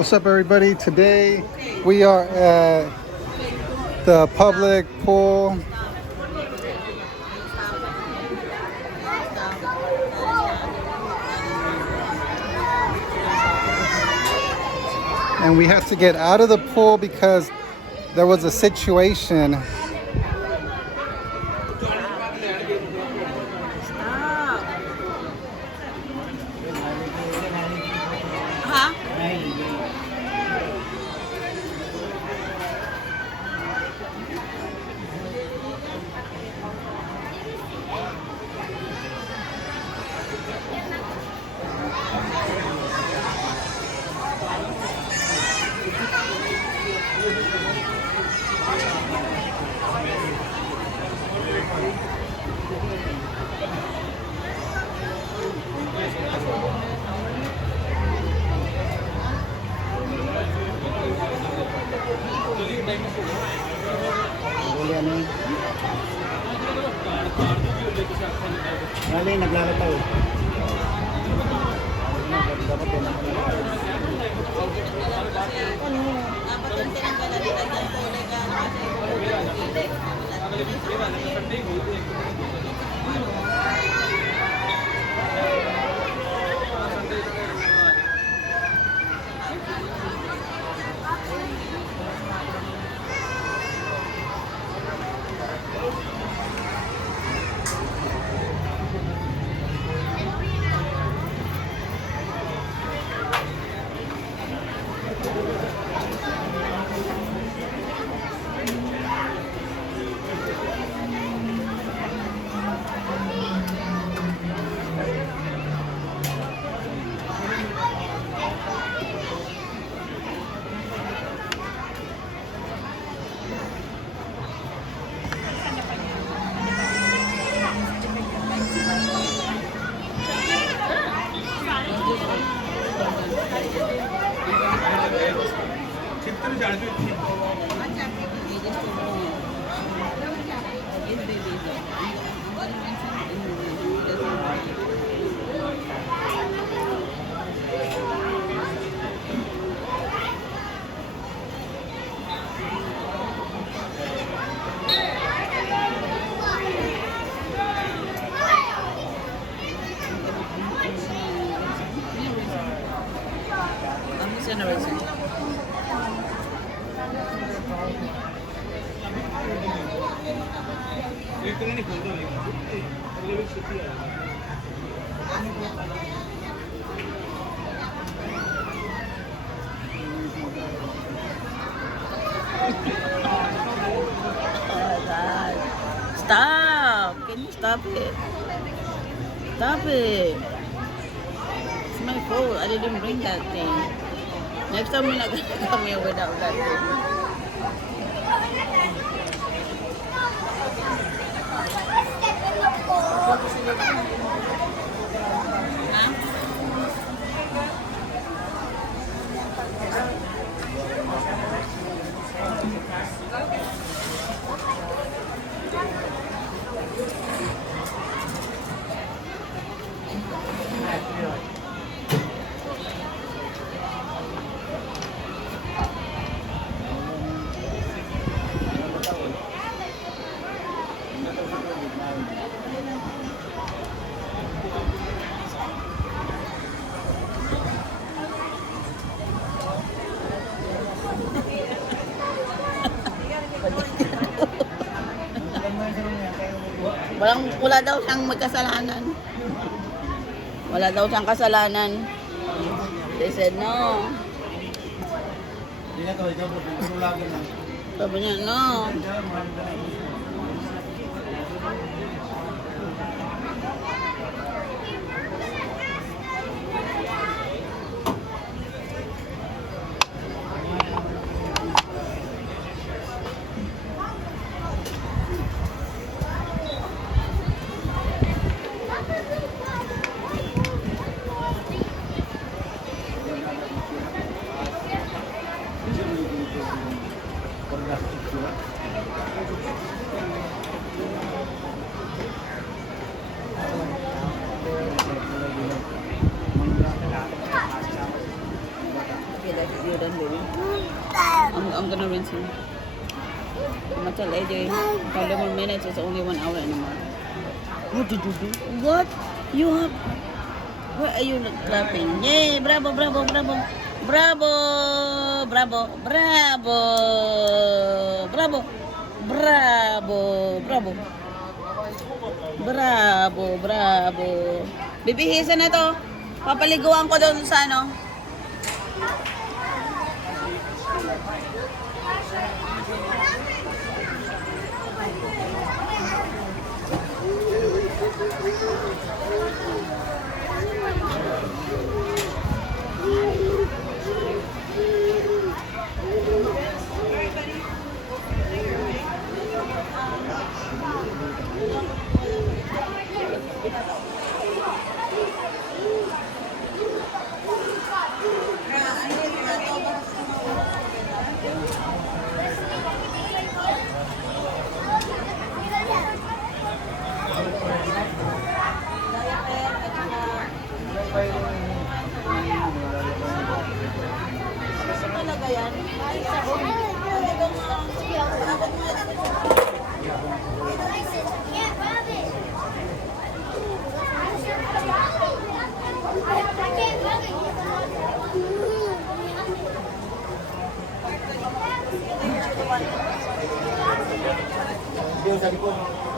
What's up, everybody? Today we are at the public pool. And we had to get out of the pool because there was a situation. Huh? Mali, naglalataw. Dapat yung tinanggalan nila ng kulay ka generation. Stop! Can you stop it? Stop it! It's my fault. I didn't bring that thing. Next time we're not gonna come here without that thing. Wala daw siyang magkasalanan. Wala daw siyang kasalanan. They said no. Sabi niya no. I'm gonna rinse him. I'm gonna tell AJ, 5 more minutes, it's only 1 hour anymore. What did you do? What? You have... Why are you clapping? Yay! Bravo, bravo, bravo! Bravo! Bravo! Bravo! Bravo! Bravo! Bravo! Bravo! Bravo! Bibihisan na to. Papaliguan ko doon sa ano. Talaga yan. Video sa likod.